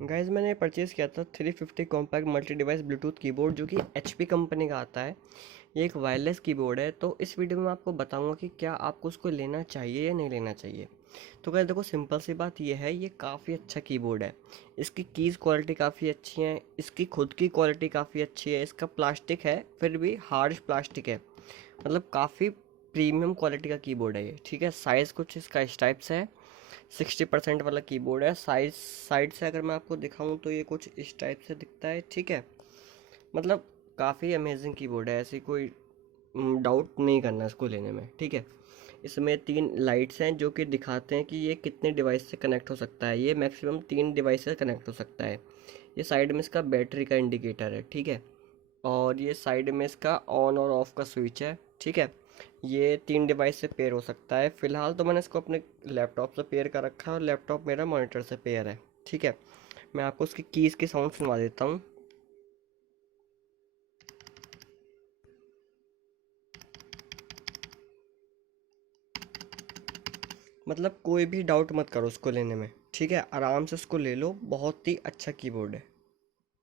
Guys मैंने purchase किया था 350 compact multi device Bluetooth keyboard जो कि एचपी कंपनी का आता है। ये एक वायरलेस कीबोर्ड है, तो इस वीडियो में आपको बताऊंगा कि क्या आपको उसको लेना चाहिए या नहीं लेना चाहिए। तो गाइज देखो, सिंपल सी बात ये है, ये काफ़ी अच्छा कीबोर्ड है। इसकी कीज़ क्वालिटी काफ़ी अच्छी है, इसकी खुद की क्वालिटी काफ़ी अच्छी है। इसका प्लास्टिक है फिर भी हार्ड प्लास्टिक है, मतलब काफ़ी प्रीमियम क्वालिटी का कीबोर्ड है ये। ठीक है, साइज़ कुछ इसका इस टाइप से है। 60% वाला कीबोर्ड है। साइड से अगर मैं आपको दिखाऊं तो ये कुछ इस टाइप से दिखता है। ठीक है, मतलब काफ़ी अमेजिंग कीबोर्ड है, ऐसी कोई डाउट नहीं करना इसको लेने में। ठीक है, इसमें 3 लाइट्स हैं जो कि दिखाते हैं कि ये कितने डिवाइस से कनेक्ट हो सकता है। ये मैक्सिमम 3 डिवाइस से कनेक्ट हो सकता है। ये साइड में इसका बैटरी का इंडिकेटर है। ठीक है, और ये साइड में इसका ऑन और ऑफ का स्विच है। ठीक है, ये 3 डिवाइस से पेयर हो सकता है। फ़िलहाल तो मैंने इसको अपने लैपटॉप से पेयर कर रखा है और लैपटॉप मेरा मॉनिटर से पेयर है। ठीक है, मैं आपको उसकी कीज़ की साउंड सुनवा देता हूँ। मतलब कोई भी डाउट मत करो उसको लेने में। ठीक है, आराम से उसको ले लो, बहुत ही अच्छा कीबोर्ड है।